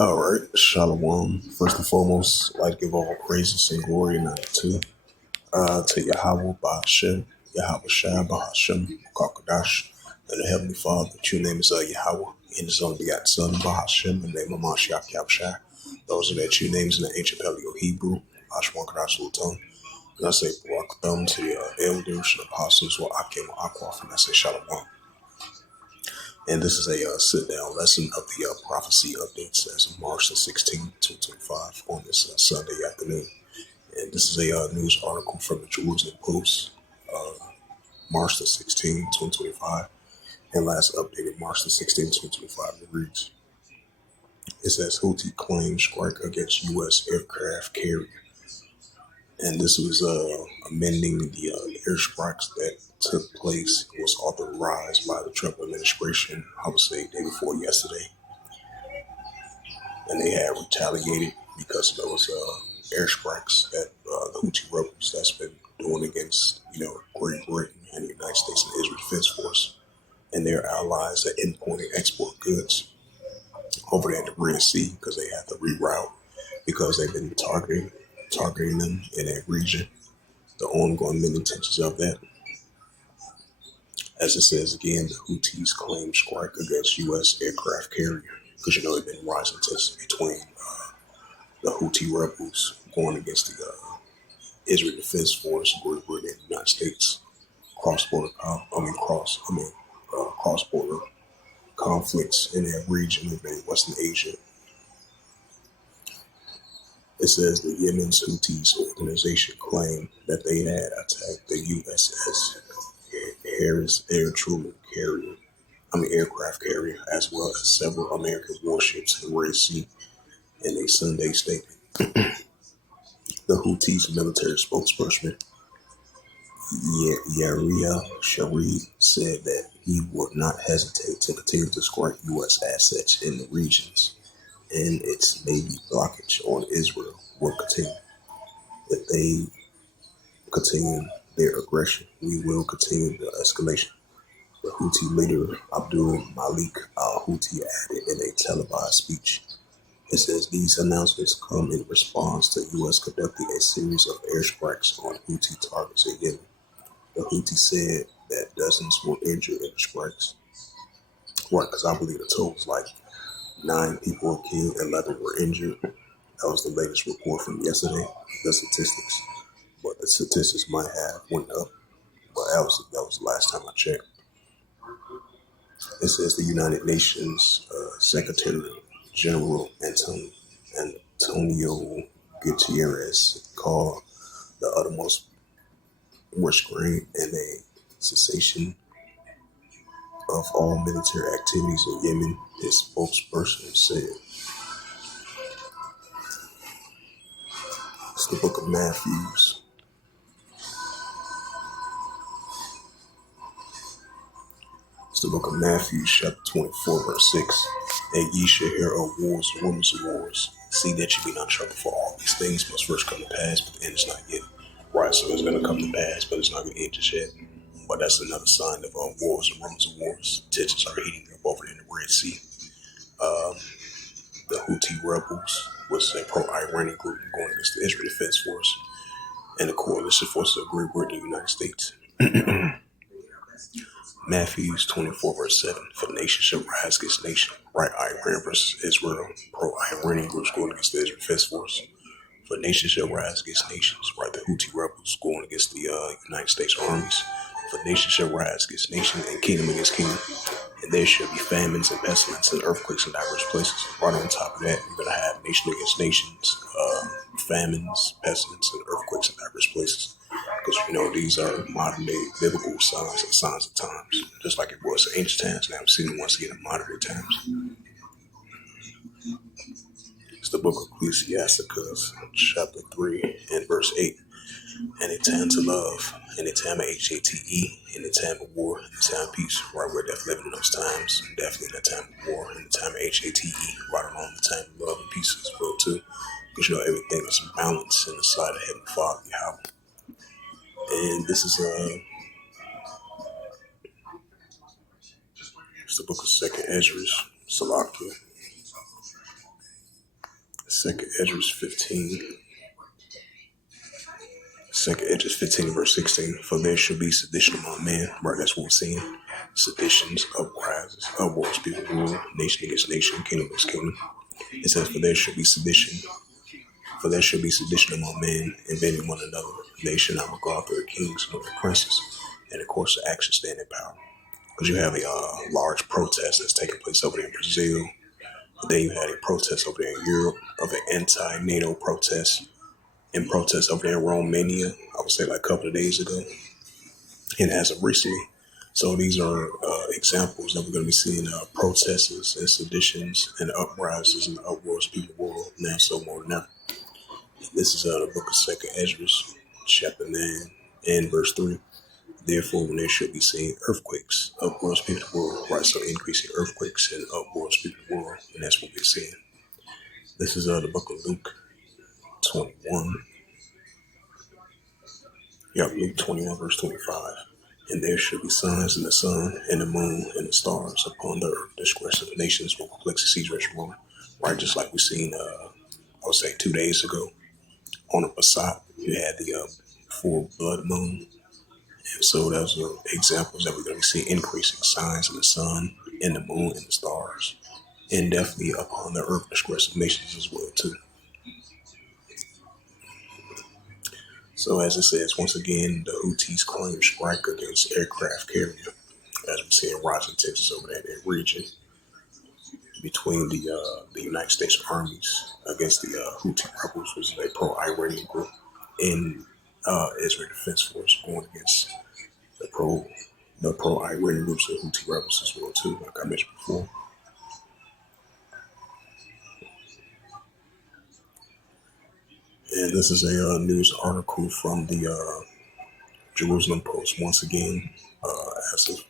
All right, Shalom. First and foremost, I'd like to give all praises and glory and honor to Yahweh Bahashem, Yahweh Shai Bahashem, Kakadash, and the Heavenly Father. The true name is Yahweh, and His only begotten Son, Bahashem, in the name of Mashiach Yahushai. Those are their true names in the ancient Paleo Hebrew, Ashwan Kadash Sultan. And I say, welcome to the elders and apostles, or Akim or Akwaf, and I say, Shalom. And this is a sit-down lesson of the prophecy updates as of March the 16th, 2025 on this Sunday afternoon. And this is a news article from the Jerusalem Post, March the 16th, 2025, and last updated March the 16th, 2025. It reads, it says, Houthi claims strike against U.S. aircraft carrier. And this was amending the airstrikes that took place, was authorized by the Trump administration, I would say day before yesterday. And they had retaliated because of those airstrikes that the Houthi rebels that's been doing against, Great Britain and the United States and Israel Defense Force and their allies that import and export goods over there in the Red Sea because they have to reroute because they've been targeting them in that region. The ongoing intentions of that. As it says again, the Houthis claim strike against U.S. aircraft carrier because it's been rising tensions between the Houthi rebels going against the Israel Defense Force, Great Britain, and the United States cross-border conflicts in that region of Western Asia. It says the Yemen's Houthis organization claimed that they had attacked the USS Harris aircraft carrier, as well as several American warships in the Red Sea in a Sunday statement. The Houthis military spokesperson Yahya Sharif said that he would not hesitate to continue to strike U.S. assets in the regions, and its Navy blockage on Israel will continue. If they continue their aggression, we will continue the escalation. The Houthi leader Abdul Malik al-Houthi added in a televised speech. It says these announcements come in response to U.S. conducting a series of airstrikes on Houthi targets in Yemen. The Houthi said that dozens were injured in the strikes. Right, because I believe the total was like 9 people were killed, 11 were injured. That was the latest report from yesterday, the statistics. But the statistics might have went up, but that was the last time I checked. It says the United Nations Secretary General Antonio Gutierrez called the uttermost restraint and a cessation of all military activities in Yemen, his spokesperson said. It's the book of Matthews. It's the book of Matthew, chapter 24, verse 6. And ye shall hear of wars and rumors of wars. See that ye be not troubled, for all these things must first come to pass, but the end is not yet. Right, so it's going to come to pass, but it's not going to end just yet. But that's another sign of wars and rumors of wars. Tensions are heating up over in the Red Sea. The Houthi rebels was a pro-Iranian group going against the Israel Defense Force and the coalition forces of Great Britain and the United States. Matthews 24, verse 7. For nation shall rise against nation. Right, Iran versus Israel. Pro-Iranian groups going against the Israel Defense Force. For nation shall rise against nations. Right, the Houthi rebels going against the United States armies. For nation shall rise against nation and kingdom against kingdom. And there shall be famines and pestilence and earthquakes in diverse places. Right on top of that, you're going to have nation against nations, famines, pestilence, and earthquakes in diverse places. Because, these are modern day biblical signs and signs of times. Just like it was in ancient times, now we're seeing it once again in modern day times. It's the book of Ecclesiasticus, chapter 3 and verse 8. And a time to love, and a time of HATE, and a time of war, and a time of peace. Right, we're definitely living in those times. Definitely in that time of war, and the time of HATE, right along the time of love and peace as well too. Because everything is balanced in the sight of Heavenly Father, Yahweh. And this is it's the book of Second Ezra, Salakia. Second Esdras 15. Second Esdras 15 verse 16. For there shall be sedition among men. Right, that's what we're seeing. Seditions, uprises, upwards, people rule, nation against nation, kingdom against kingdom. It says, for there shall be sedition. For there shall be sedition among men, invading one another. They shall not regard their kings nor their princes, and of course the action stand in power. Because you have a large protest that's taking place over there in Brazil. Then you had a protest over there in Europe of an anti-NATO protest and protests over there in Romania, I would say like a couple of days ago, and as of recently. So these are examples that we're going to be seeing protests and seditions and uprisings and upwards people world now so more than ever. This is the book of Second Esdras, chapter 9 and verse 3. Therefore, when there should be seen earthquakes, upwards people world, right? So increasing earthquakes and upwards people world, and that's what we're seeing. This is the book of Luke 21. Luke 21 verse 25. And there should be signs in the sun and the moon and the stars upon the earth. Disgrace of the nations will perplex the seas rich room. Right, just like we seen I would say 2 days ago on the Passat, you had the full blood moon. And so those are examples that we're going to see increasing signs in the sun and the moon and the stars. And definitely upon the earth, disgrace of nations as well too. So as it says, once again, the Houthis claim strike against aircraft carrier. As we see in rising tensions over there in that region between the United States armies against the Houthi rebels, which is a pro-Iranian group, and Israel Defense Force going against the pro-Iranian groups of Houthi rebels as well too, like I mentioned before. And this is a news article from the Jerusalem Post once again, as of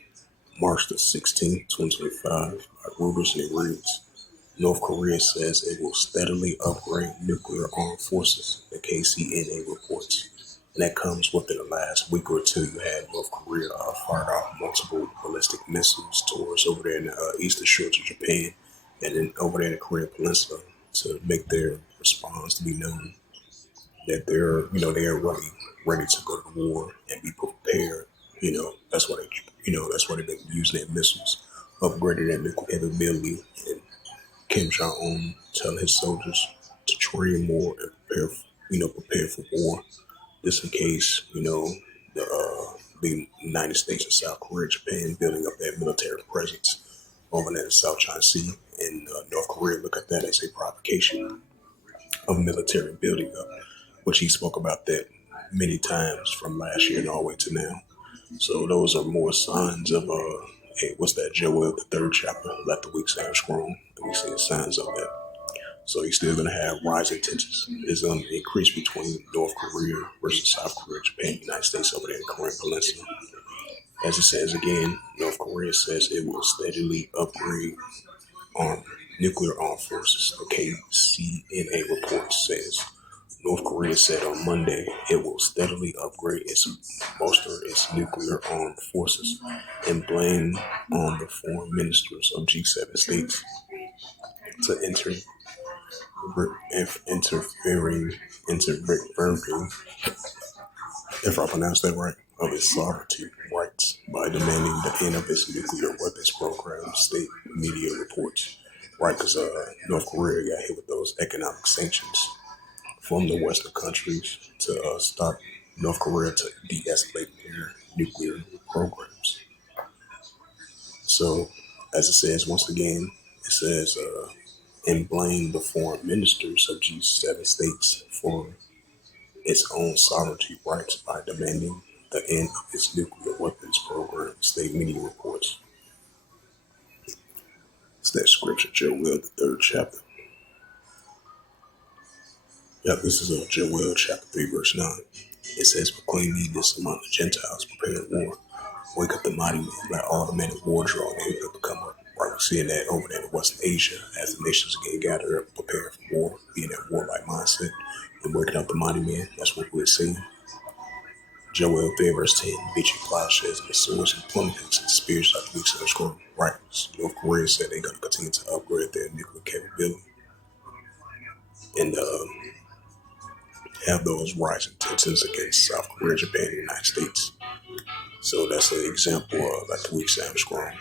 March the 16th, 2025, by Reuters, and it reads, North Korea says it will steadily upgrade nuclear armed forces, the KCNA reports. And that comes within the last week or two. You had North Korea fired off multiple ballistic missiles towards over there in the eastern shores of Japan and then over there in the Korean Peninsula to make their response to be known that they are ready to go to the war and be prepared. That's why they've been using their missiles, upgrading their nuclear capability, and Kim Jong Un telling his soldiers to train more and prepare for war, just in case the United States and South Korea, Japan building up their military presence over there in the South China Sea, and North Korea look at that as a provocation of military building up, which he spoke about that many times from last year and all the way to now. So those are more signs of what's that, Joel, the third chapter, let the weak say I'm strong, and we see signs of that. So he's still gonna have rising tensions. It's gonna increase between North Korea versus South Korea, Japan, United States over there in the Korean Peninsula. As it says again, North Korea says it will steadily upgrade nuclear armed forces. The KCNA report says North Korea said on Monday it will steadily upgrade bolster its nuclear armed forces and blame on the foreign ministers of G7 states to interfering, if I pronounce that right, of its sovereignty rights by demanding the end of its nuclear weapons program, state media reports. Right, because North Korea got hit with those economic sanctions from the Western countries to stop North Korea to de-escalate their nuclear programs. So, as it says, once again, it says, and blame the foreign ministers of G7 states for its own sovereignty rights by demanding the end of its nuclear weapons program, state media reports. It's that scripture, Joel, the third chapter. This is Joel chapter 3, verse 9. It says, proclaim ye this among the Gentiles, prepare war. Wake up the mighty men, let all the men of war draw near to come up. Right, we're seeing that over there in Western Asia as the nations again gather up, preparing for war, being that warlike mindset, and waking up the mighty men. That's what we're seeing. Joel 3, verse 10, bitchy plowshares and swords and plumbing hooks and spears like the weeks of the scroll. Right, so North Korea said they're going to continue to upgrade their nuclear capability. and have those rising tensions against South Korea, Japan, and the United States. So that's an example of like the weak Sam's grown.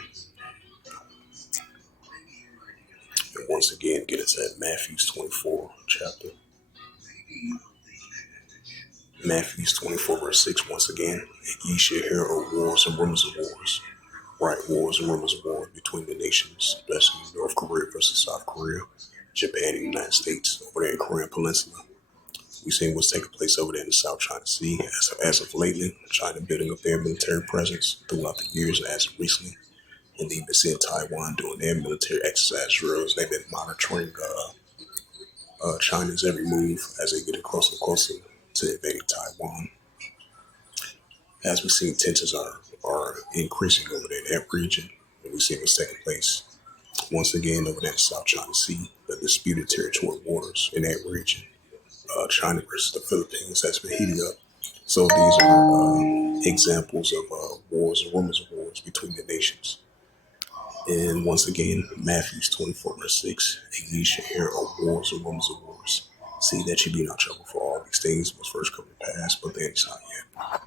And once again, get into that Matthew's 24 chapter. Matthew's 24 verse 6 once again. And ye shall hear of wars and rumors of wars. Right, wars and rumors of wars between the nations, especially North Korea versus South Korea, Japan and the United States, over there in Korean Peninsula. We've seen what's taking place over there in the South China Sea as of lately. China building up their military presence throughout the years as of recently. And they've been seeing Taiwan doing their military exercise drills. They've been monitoring China's every move as they get closer and closer to invading Taiwan. As we've seen, tensions are increasing over there in that region. And we've seen what's taking place once again over there in the South China Sea, the disputed territorial waters in that region. China versus the Philippines has been heating up. So these are examples of wars and rumors of wars between the nations. And once again, Matthew's 24 verse 6, and ye shall hear of wars and rumors of wars. See that ye be not troubled, for all these things must first come to pass, but then it's not yet.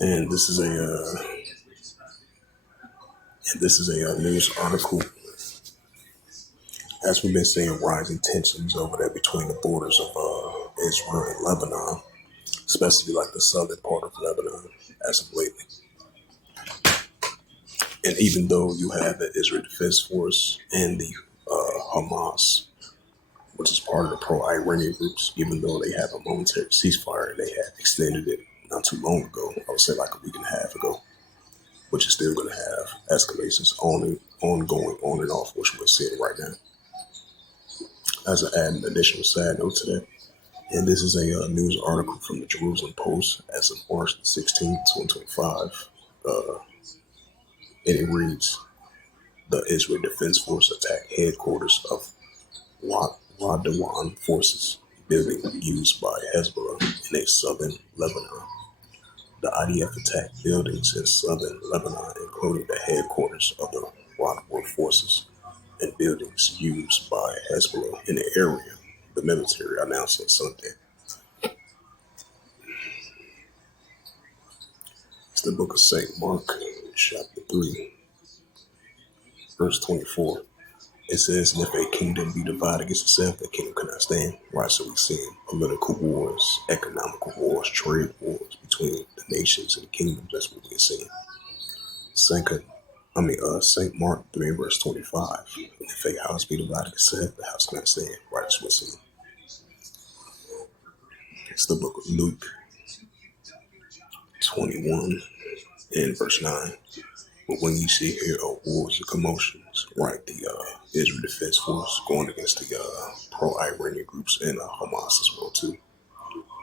And this is a news article. As we've been seeing rising tensions over there between the borders of Israel and Lebanon, especially like the southern part of Lebanon as of lately. And even though you have the Israel Defense Force and the Hamas, which is part of the pro-Iranian groups, even though they have a momentary ceasefire and they had extended it not too long ago, I would say like a week and a half ago, which is still going to have escalations ongoing on and off, which we're seeing right now. As an additional sad note to that, and this is a news article from the Jerusalem Post as of March 16, 2025. And it reads, the Israel Defense Force attacked headquarters of Radwan forces, building used by Hezbollah in a southern Lebanon. The IDF attacked buildings in southern Lebanon, including the headquarters of the Radwan forces and buildings used by Hezbollah in the area, the military announced on Sunday. It's the book of St. Mark, chapter 3, verse 24. It says, and if a kingdom be divided against itself, that kingdom cannot stand. Right, so we're seeing political wars, economical wars, trade wars between the nations and the kingdoms. That's what we're seeing. St. Mark 3, verse 25. And if a house be divided against itself, the house cannot stand. Right, that's what we're seeing. It's the book of Luke 21 and verse 9. But when you see here wars and commotions, right, the Israel Defense Force going against the pro-Iranian groups and Hamas as well too.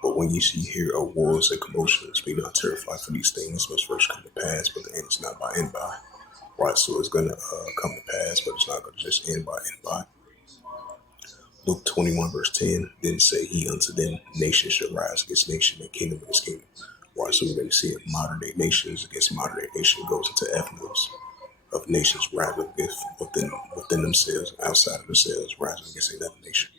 But when you see here wars and commotions, be not terrified, for these things must first come to pass, but the end is not by end by. Right, so it's going to come to pass, but it's not going to just end by end by. Luke 21 verse 10, then say he unto them, nation shall rise against nation and kingdom against kingdom. Right, so we're going to see it modern day nations against modern day nation goes into ethnos of nations rising within themselves, outside of themselves, rising against another nation.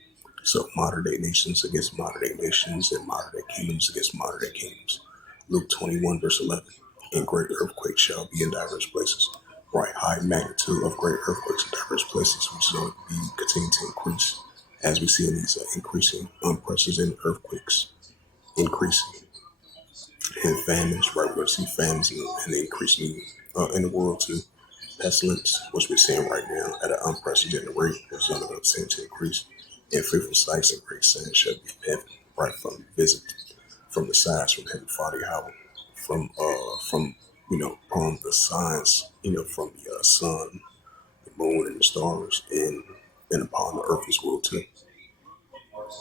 So modern day nations against modern day nations and modern day kingdoms against modern day kingdoms. Luke 21 verse 11, and great earthquakes shall be in diverse places. Right, high magnitude of great earthquakes in diverse places, which is going to be continuing to increase as we see in these increasing unprecedented earthquakes increasing. And famines, right, we're going to see famines and increasing in the world too. Pestilence, which we're seeing right now at an unprecedented rate, is going to continue to increase. And fearful sights and great signs shall be from heaven, right, from visit from the sides from heaven, Father Yahweh, from the signs, from the sun, the moon, and the stars, and upon the earth as well too.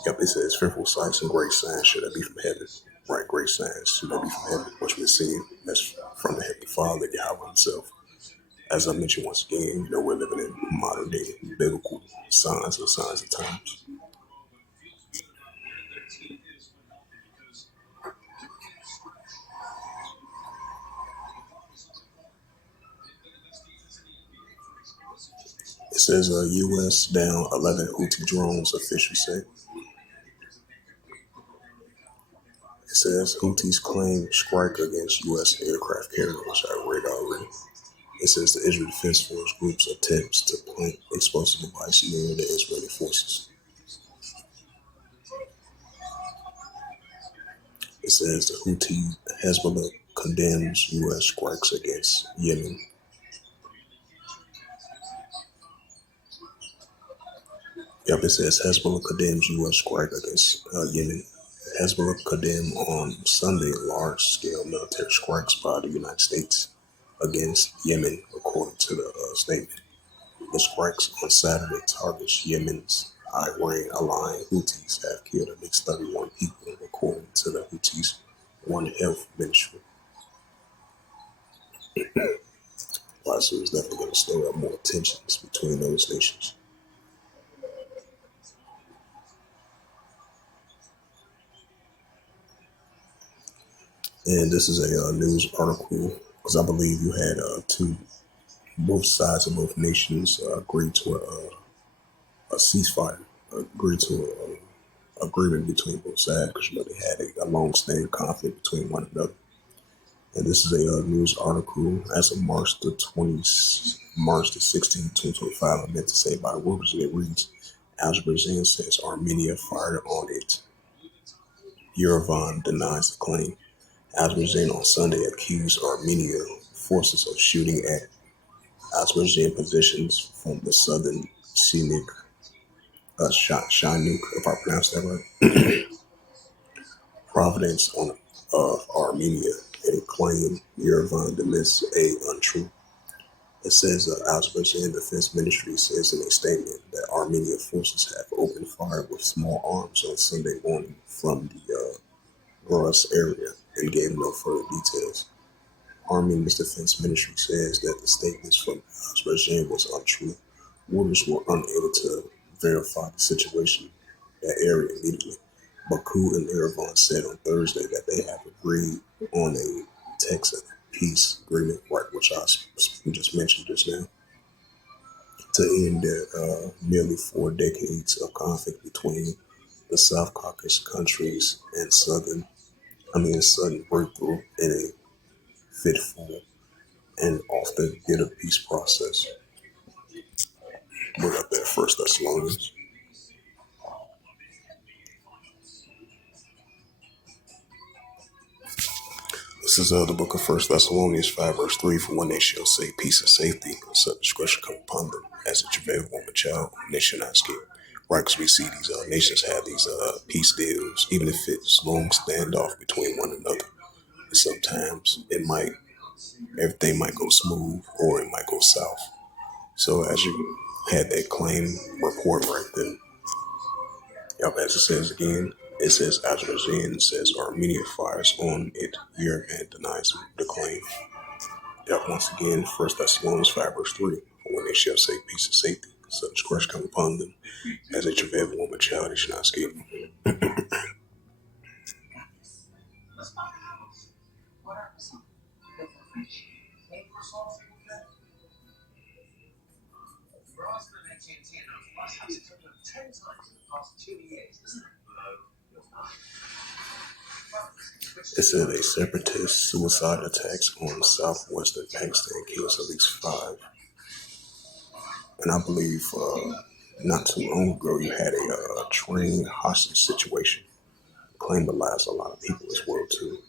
Yep, it says fearful sights and great signs should that be from heaven. Right, great signs should that be from heaven, which we're seeing that's from the Heavenly Father, Yahweh Himself. As I mentioned once again, we're living in modern day biblical signs and signs of times. says U.S. down 11 Houthi drones, officials say. It says Houthis claim strike against U.S. aircraft carrier, which I read already. It says the Israel Defense Force group's attempts to plant explosive device near the Israeli forces. It says the Houthi Hezbollah condemns U.S. strikes against Yemen. Yep, it says Hezbollah condemns U.S. strike against Yemen. Hezbollah condemned on Sunday large-scale military strikes by the United States against Yemen, according to the statement. The strikes on Saturday target Yemen's Iran-aligned Houthis have killed at least 31 people, according to the Houthis' One Health Ministry. Why, so it's definitely going to stir up more tensions between those nations. And this is a news article because I believe you had both sides of both nations agreed to a ceasefire, agreed to a agreement between both sides because they had a long-standing conflict between one another. And this is a news article as of March the 16th, 2025. I meant to say by Reuters, and it reads: Azerbaijan says Armenia fired on it. Yerevan denies the claim. Azerbaijan on Sunday accused Armenian forces of shooting at Azerbaijan positions from the southern Scenic Shanuk, if I pronounced that right, province of Armenia, and it claimed Yerevan demits untrue. It says the Azerbaijan Defense Ministry says in a statement that Armenian forces have opened fire with small arms on Sunday morning from the Rus area and gave no further details. Armenia's Defense Ministry says that the statements from Azerbaijan was untrue. Reuters were unable to verify the situation in that area immediately. Baku and Yerevan said on Thursday that they have agreed on a text of peace agreement, right, which I just mentioned just now, to end nearly 4 decades of conflict between the South Caucasus countries and sudden breakthrough in a fitful and often bitter peace process. We're up there, First Thessalonians. This is the book of First Thessalonians 5 verse 3. For when they shall say peace and safety, such discretion come upon them, as a travailed woman child, and they shall not escape. Right, because we see these nations have these peace deals, even if it's long standoff between one another. And sometimes everything might go smooth or it might go south. So as you had that claim report right there, yep, as it says again, it says Azerbaijan says Armenia fires on it. Yerevan denies the claim. Yep, once again, First Thessalonians 5 verse 3. For when they shall say peace and safety, such crush come upon them, as a travailed woman child, they shall not escape. It said a separatist suicide attacks on southwestern Pakistan kills at least 5. And I believe not too long ago you had a train hostage situation. Claimed to last a lot of people as well too.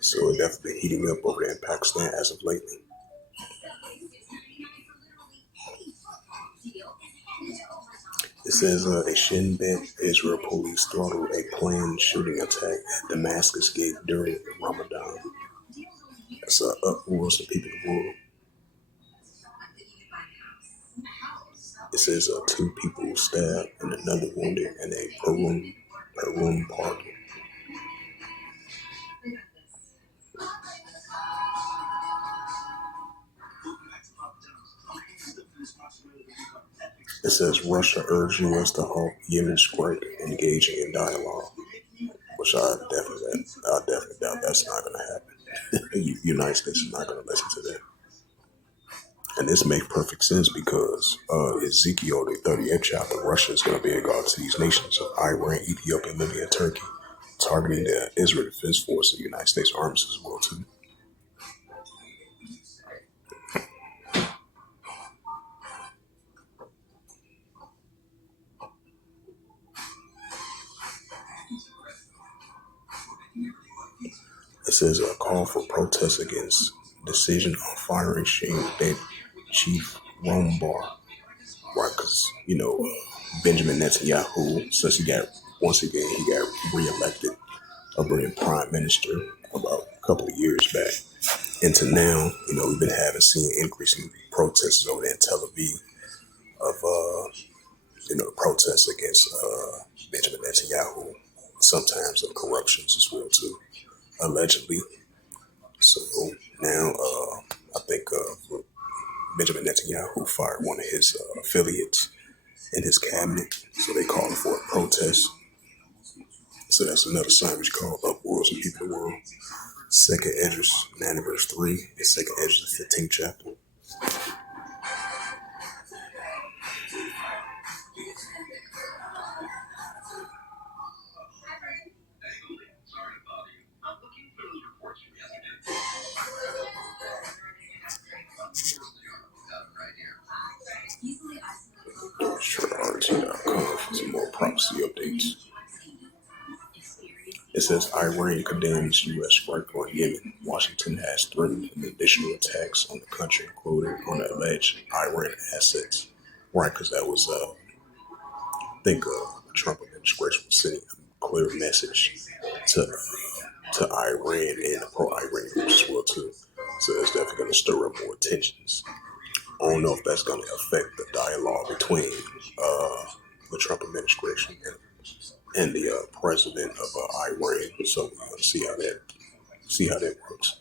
So it definitely heating up over there in Pakistan as of lately. It says a Shin Bet Israel police throttled a planned shooting attack at Damascus Gate during Ramadan. That's uproar some people in the world. It says 2 people stabbed and another wounded in a room party. It says Russia urged U.S. to halt Yemen strike, engaging in dialogue, which I definitely doubt that's not going to happen. United States is not going to listen to that. And this makes perfect sense because Ezekiel, the 30th chapter, Russia is going to be a god to these nations of Iran, Ethiopia, Libya, and Turkey, targeting the Israel Defense Force and the United States armies as well too. It says a call for protest against decision on firing Shane Dead Chief Rombar. Right, because Benjamin Netanyahu, since once again he got reelected, being prime minister about a couple of years back, into now, we've been seeing increasing protests over there in Tel Aviv of protests against Benjamin Netanyahu, sometimes of corruptions as well too, allegedly. So now I think Benjamin Netanyahu fired one of his affiliates in his cabinet, so they calling for a protest. So that's another sign which called Upwards of People in the World. Second Esdras 9 verse 3 and Second Esdras 15th chapter. SureRT.com for some more prophecy updates. It says Iran condemns U.S. strike on Yemen. Washington has threatened an additional attacks on the country, including on the alleged Iran assets. Right, because that was, I think, the Trump administration was sending a clear message to Iran and the pro-Iran groups as well too. So it's definitely going to stir up more tensions. I don't know if that's going to affect the dialogue between the Trump administration and the president of Iran. So we're going to see how that works.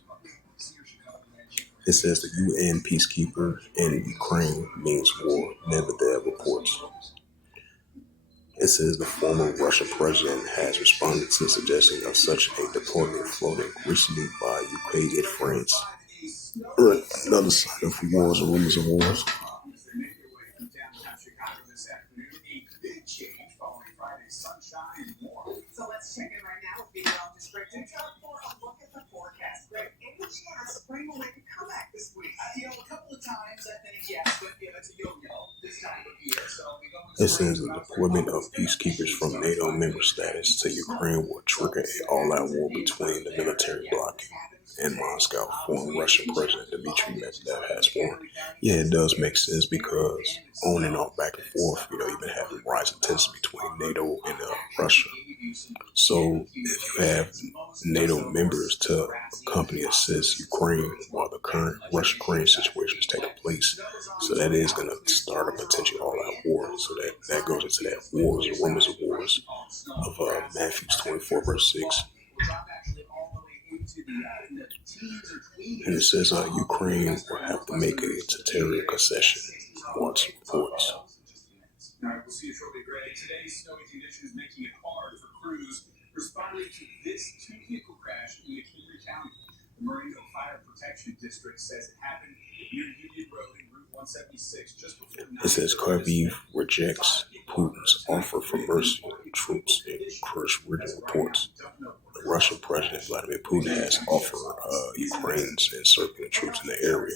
It says the UN peacekeeper in Ukraine means war. Medvedev reports. It says the former Russian president has responded to suggesting of such a deployment floated recently by UK and France. Another sign of wars and rumors of wars. So let's check in right now with meteorologist for a look at the forecast. Greg, any chance spring will make a comeback this week? A couple of times, I think, yes, but it's a yo-yo this time of year. So it says the deployment of peacekeepers from NATO member status to Ukraine will trigger an all-out war between the military bloc and Moscow. Former Russian President Dmitry Medvedev has warned. Yeah, it does make sense because on and off, back and forth, you've been having rising tensions between NATO and Russia. So if you have NATO members to accompany assist Ukraine while the current Russia-Ukraine situation is taking place, so that is going to start a potential all-out war. So that goes into that wars and rumors of wars of Matthew 24 verse 6. And it says Ukraine will have to make a territorial concession, Watts reports. All right, we'll see you shortly, Greg. Today's snowy conditions making it hard for crews responding to this two-vehicle crash in McHenry County. The Marino Fire Protection District says it happened near Union Road and Route 176 just before 9. It says Kharkiv rejects Putin's offer for mercy troops in Kursk region reports. The Russian President Vladimir Putin has offered Ukraine's encircling troops in the area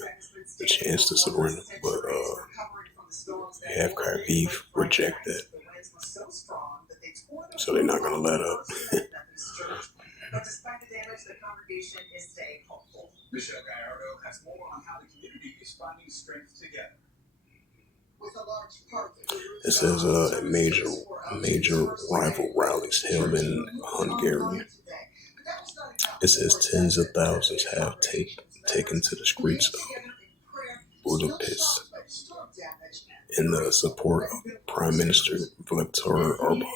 the chance to surrender, but they have Kharkiv reject that. So they're not going to let up. But despite the damage, the congregation is staying hopeful. Michelle Gallardo has more on how the community is finding strength together. It says a major rival rallies held in Hungary. It says tens of thousands have taken to the streets of Budapest in the support of Prime Minister Viktor Orban,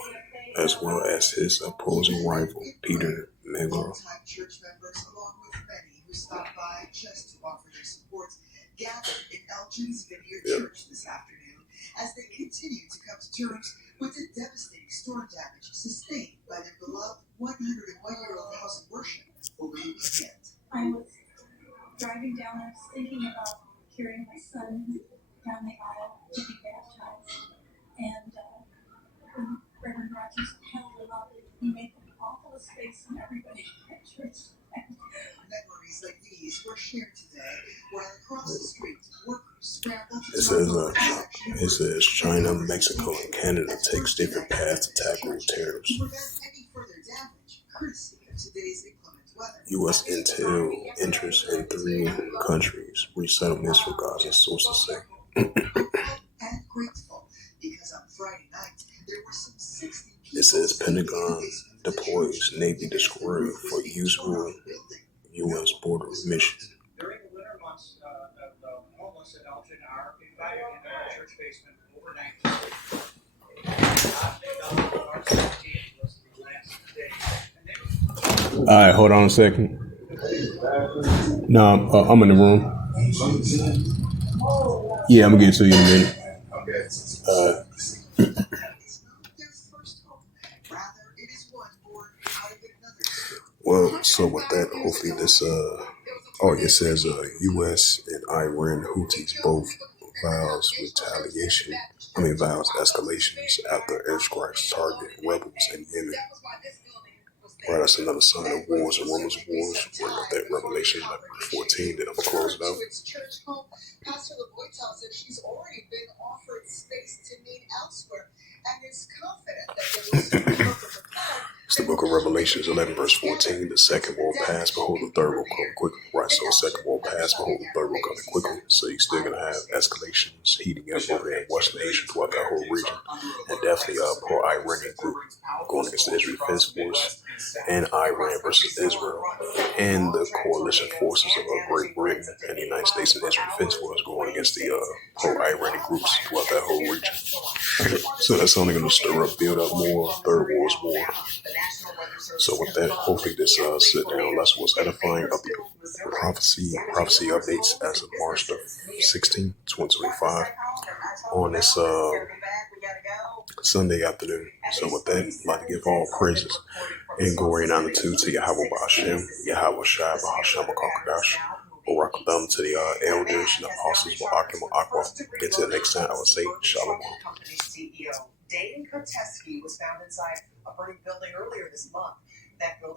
as well as his opposing rival Peter Megor. Church members, along with many who stopped by just to offer their support, gathered in Elgin's Vineyard Church this afternoon as they continue to come to terms with the devastating storm damage sustained by their beloved 101-year-old house of worship over the weekend. I was driving down, I was thinking about It says it says China, Mexico, and Canada takes different paths to tackle tariffs. U.S. intel interest in three countries. Resettlements for Gaza, sources say. It says Pentagon deploys Navy destroyer for usual U.S. border mission. During the winter months, the homeless in Elgin are invited into the church basement overnight to sleep. All right, hold on a second. No, I'm in the room. Yeah, I'm gonna get to you in a minute. Well, so with that, hopefully this it says U.S. and Iran Houthis both vows escalations after airstrikes target rebels in Yemen. Right, that's another sign of wars and rumors of wars. We're at that Revelation 14 that I'm gonna close it out. It's the book of Revelations 11 verse 14. The second will pass, behold the third will come quickly. Right, so the second will pass, behold the third will come quickly. So you're still gonna have escalations heating up over there in Western Asia throughout that whole region. And definitely a pro-Iranian group going against the Israel Defense Force and Iran versus Israel. And the coalition forces of Great Britain and the United States and Israel Defense Force going against the pro-Iranian groups throughout that whole region. So that's only going to stir up, build up more Third World War. So with that, hopefully this sit down lesson was edifying of the prophecy updates as of March the 16th, 2025 on this Sunday afternoon. So with that, I'd like to give all praises and glory and honor to Yahweh Ba'Hashem, Yahweh Shai Ba'Hashem Akakadash, Barakadam to the elders and apostles Ba'akim Aqua. Until the next time, I would say Shalom. CEO Dane Koteski was found inside a burning building earlier this month. That building